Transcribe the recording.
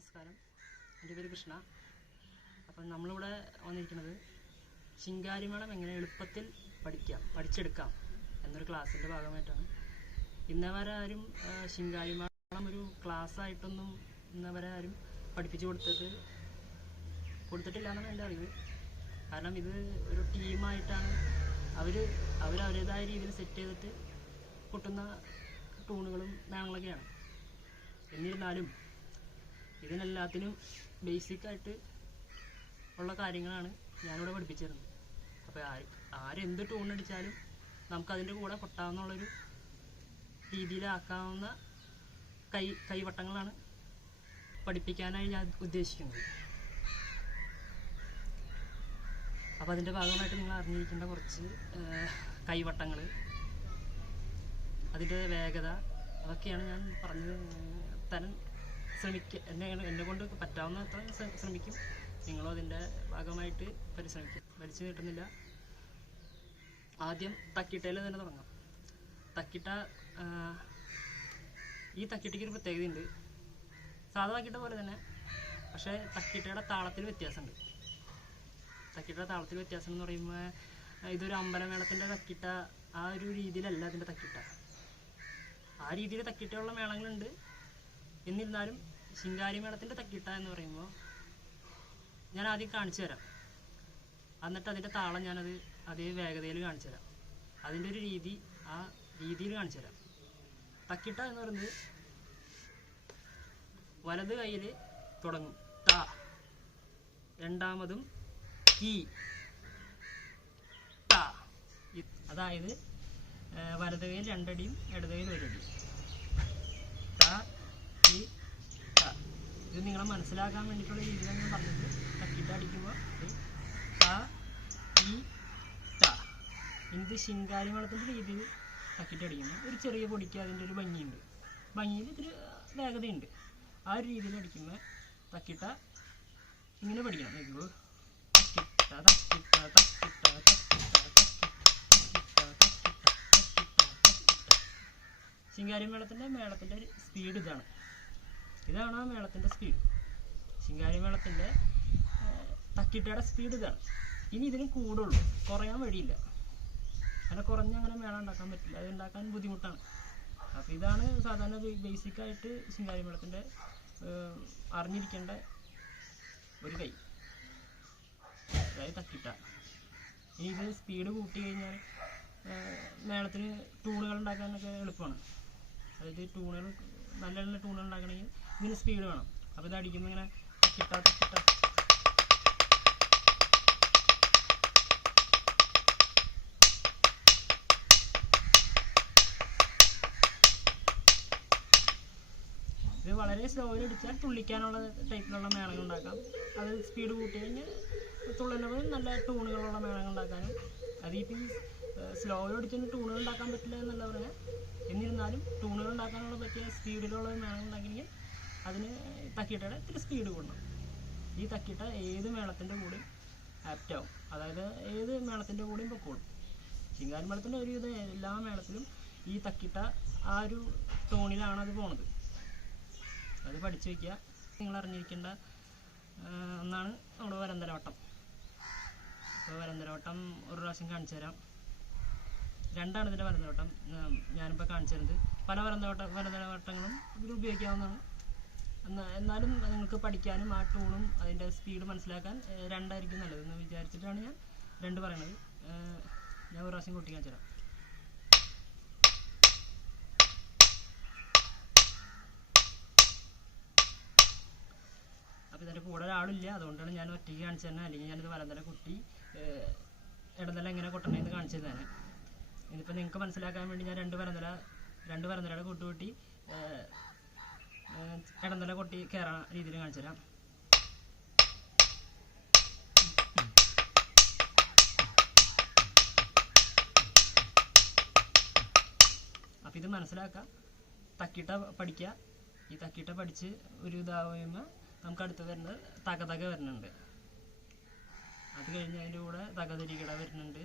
നമസ്കാരം എൻ്റെ പേര് കൃഷ്ണ അപ്പം നമ്മളിവിടെ വന്നിരിക്കുന്നത് ശിങ്കാരിമേളം എങ്ങനെ എളുപ്പത്തിൽ പഠിക്കാം പഠിച്ചെടുക്കാം എന്നൊരു ക്ലാസ്സിൻ്റെ ഭാഗമായിട്ടാണ് ഇന്നവരെ ആരും ശിങ്കാരിമേളം ഒരു ക്ലാസ്സായിട്ടൊന്നും ഇന്നവരെ ആരും പഠിപ്പിച്ചു കൊടുത്തത് കൊടുത്തിട്ടില്ല എന്നാണ് എൻ്റെ അറിവ് കാരണം ഇത് ഒരു ടീമായിട്ടാണ് അവർ അവരവരുടേതായ രീതിയിൽ സെറ്റ് ചെയ്തിട്ട് കൊട്ടുന്ന ടൂണുകളും നാണങ്ങളൊക്കെയാണ് എന്നിരുന്നാലും ഇതിനെല്ലാത്തിനും ബേസിക്കായിട്ട് ഉള്ള കാര്യങ്ങളാണ് ഞാനിവിടെ പഠിപ്പിച്ചു തരുന്നത് അപ്പോൾ ആര് ആരെന്ത് ട്യൂൺ അടിച്ചാലും നമുക്കതിൻ്റെ കൂടെ കൊട്ടാമെന്നുള്ളൊരു രീതിയിലാക്കാവുന്ന കൈ കൈവട്ടങ്ങളാണ് പഠിപ്പിക്കാനായി ഞാൻ ഉദ്ദേശിക്കുന്നത് അപ്പോൾ അതിൻ്റെ ഭാഗമായിട്ട് നിങ്ങൾ അറിഞ്ഞിരിക്കേണ്ട കുറച്ച് കൈവട്ടങ്ങൾ അതിൻ്റെ വേഗത അതൊക്കെയാണ് ഞാൻ പറഞ്ഞു തരാൻ ശ്രമിക്കുക എന്നെ എന്നെ കൊണ്ട് പറ്റാവുന്ന അത്ര ശ്രമിക്കും നിങ്ങളും അതിൻ്റെ ഭാഗമായിട്ട് പരിശ്രമിക്കും വലിച്ചു കിട്ടുന്നില്ല ആദ്യം തക്കിട്ടയിൽ തന്നെ തുടങ്ങാം തക്കിട്ട ഈ തക്കിട്ടയ്ക്ക് ഒരു പ്രത്യേകതയുണ്ട് സാധാ തക്കിട്ട പോലെ തന്നെ പക്ഷേ തക്കിട്ടയുടെ താളത്തിൽ വ്യത്യാസമുണ്ട് തക്കിട്ടയുടെ താളത്തിൽ വ്യത്യാസം എന്ന് പറയുമ്പോൾ ഇതൊരു അമ്പലമേളത്തിൻ്റെ തക്കിട്ട ആ ഒരു രീതിയിലല്ല അതിൻ്റെ തക്കിട്ട ആ രീതിയിൽ തക്കിട്ടയുള്ള മേളങ്ങളുണ്ട് എന്നിരുന്നാലും ശിങ്കാരി മേളത്തിൻ്റെ തക്കിട്ട എന്ന് പറയുമ്പോൾ ഞാൻ ആദ്യം കാണിച്ചു തരാം എന്നിട്ട് അതിൻ്റെ താളം ഞാനത് അതേ വേഗതയിൽ കാണിച്ചു തരാം അതിൻ്റെ ഒരു രീതി ആ രീതിയിൽ കാണിച്ചു തരാം തക്കിട്ട എന്ന് പറയുന്നത് വലത് കയ്യിൽ തുടങ്ങും ത രണ്ടാമതും കീ ത അതായത് വലത് കയ്യിൽ രണ്ടടിയും ഇടത് കയ്യിൽ ഒരടിയും നിങ്ങളെ മനസ്സിലാക്കാൻ വേണ്ടിയിട്ടുള്ള രീതിയിൽ ഞാൻ പറഞ്ഞത് തക്കിട്ട് അടിക്കുമ്പോൾ എന്ത് ശിങ്കാരി മണത്തിൻ്റെ രീതിയിൽ തക്കിട്ട് അടിക്കുന്നു ഒരു ചെറിയ പൊടിക്ക് അതിൻ്റെ ഒരു ഭംഗിയുണ്ട് ഭംഗിയിൽ ഇതിൽ വേഗതയുണ്ട് ആ ഒരു രീതിയിൽ അടിക്കുമ്പോൾ തക്കിട്ട ഇങ്ങനെ പഠിക്കണം നിങ്ങൾ തക്കിട്ട തക്കിട്ട തക്കിട്ട ശിങ്കാരി മേളത്തിൻ്റെ മേളത്തിൻ്റെ സ്പീഡ് ഇതാണ് ഇതാണ് ആ മേളത്തിൻ്റെ സ്പീഡ് ശിങ്കാരി മേളത്തിൻ്റെ തക്കിട്ടയുടെ സ്പീഡ് ഇതാണ് ഇനി ഇതിലും കൂടുള്ളൂ കുറയാൻ വഴിയില്ല അങ്ങനെ കുറഞ്ഞ അങ്ങനെ മേള ഉണ്ടാക്കാൻ പറ്റില്ല അത് ഉണ്ടാക്കാൻ ബുദ്ധിമുട്ടാണ് അപ്പോൾ ഇതാണ് സാധാരണ ബേസിക്കായിട്ട് ശിങ്കാരി മേളത്തിൻ്റെ അറിഞ്ഞിരിക്കേണ്ട ഒരു കൈ അതായത് തക്കിട്ട ഇനി ഇത് സ്പീഡ് കൂട്ടി കഴിഞ്ഞാൽ മേളത്തിന് ട്യൂണുകൾ ഉണ്ടാക്കാനൊക്കെ എളുപ്പമാണ് അതായത് ട്യൂണുകൾ നല്ല നല്ല ട്യൂണുകൾ ഉണ്ടാക്കണമെങ്കിൽ ഇതിന് സ്പീഡ് വേണം അപ്പോൾ ഇത് അടിക്കുന്ന ഇങ്ങനെ കിട്ടാ കിട്ടാ ഇത് വളരെ സ്ലോയിൽ അടിച്ചാൽ തുള്ളിക്കാനുള്ള ടൈപ്പിലുള്ള മേളങ്ങൾ ഉണ്ടാക്കാം അത് സ്പീഡ് കൂട്ടി കഴിഞ്ഞാൽ തുള്ളുന്നപ്പോൾ നല്ല ടൂണുകളുള്ള മേളങ്ങൾ ഉണ്ടാക്കാനും അതിപ്പോൾ ഈ സ്ലോയിൽ അടിച്ചൊന്നും ടൂണുകൾ ഉണ്ടാക്കാൻ പറ്റില്ല എന്നല്ല പറഞ്ഞാൽ എന്നിരുന്നാലും ടൂണുകൾ ഉണ്ടാക്കാനുള്ള പറ്റിയ സ്പീഡിലുള്ള മേളങ്ങൾ ഉണ്ടാക്കിയെങ്കിൽ അതിന് തക്കീട്ടയുടെ ഇത്തിരി സ്പീഡ് കൂടണം ഈ തക്കീട്ട ഏത് മേളത്തിൻ്റെ കൂടെയും ആപ്റ്റാവും അതായത് ഏത് മേളത്തിൻ്റെ കൂടെയും പൊക്കോളും ചിങ്കാരി മേളത്തിൻ്റെ ഒരു ഇത് എല്ലാ മേളത്തിലും ഈ തക്കിട്ട ആ ഒരു ടോണിലാണ് അത് പോണത് അത് പഠിച്ചു വയ്ക്കുക നിങ്ങൾ അറിഞ്ഞിരിക്കേണ്ട ഒന്നാണ് നമ്മുടെ വരന്തരവട്ടം അപ്പോൾ വരന്തരവട്ടം ഒരു പ്രാവശ്യം കാണിച്ചു തരാം രണ്ടാണ് ഇതിൻ്റെ വരന്തരവട്ടം ഞാനിപ്പോൾ കാണിച്ചു തരുന്നത് പല വരന്തരവട്ട വരന്തരവട്ടങ്ങളും ഇതിൽ ഉപയോഗിക്കാവുന്നതാണ് എന്നാലും നിങ്ങൾക്ക് പഠിക്കാനും ആ ടൂളും അതിൻ്റെ സ്പീഡ് മനസ്സിലാക്കാൻ രണ്ടായിരിക്കും നല്ലതെന്ന് വിചാരിച്ചിട്ടാണ് ഞാൻ രണ്ട് പറയണത് ഞാൻ ഒരു പ്രാവശ്യം കൊട്ടിക്കാൻ കാണിച്ചു തരാം അപ്പോൾ ഇതിൻ്റെ കൂടെ ഒരാളില്ല അതുകൊണ്ടാണ് ഞാൻ ഒറ്റയ്ക്ക് കാണിച്ചു തന്നെ അല്ലെങ്കിൽ ഞാനിത് വലന്തല കുട്ടി ഇടന്നല എങ്ങനെ കൊട്ടണേന്ന് കാണിച്ചു തന്നെ ഇതിപ്പോൾ നിങ്ങൾക്ക് മനസ്സിലാക്കാൻ വേണ്ടി ഞാൻ രണ്ട് വലന്തല രണ്ട് വലന്തലയുടെ കൂട്ടുകൂട്ടി ഇടന്തല കൊട്ടി കയറാൻ രീതിയിൽ കാണിച്ചു തരാം അപ്പം ഇത് മനസ്സിലാക്കാം തക്കിട്ട പഠിക്ക ഈ തക്കിട്ട പഠിച്ച് ഒരു ഇതാവുമ്പോ നമുക്ക് അടുത്ത് വരുന്നത് തകതക വരുന്നുണ്ട് അത് കഴിഞ്ഞ് അതിൻ്റെ കൂടെ തകതിരികട വരുന്നുണ്ട്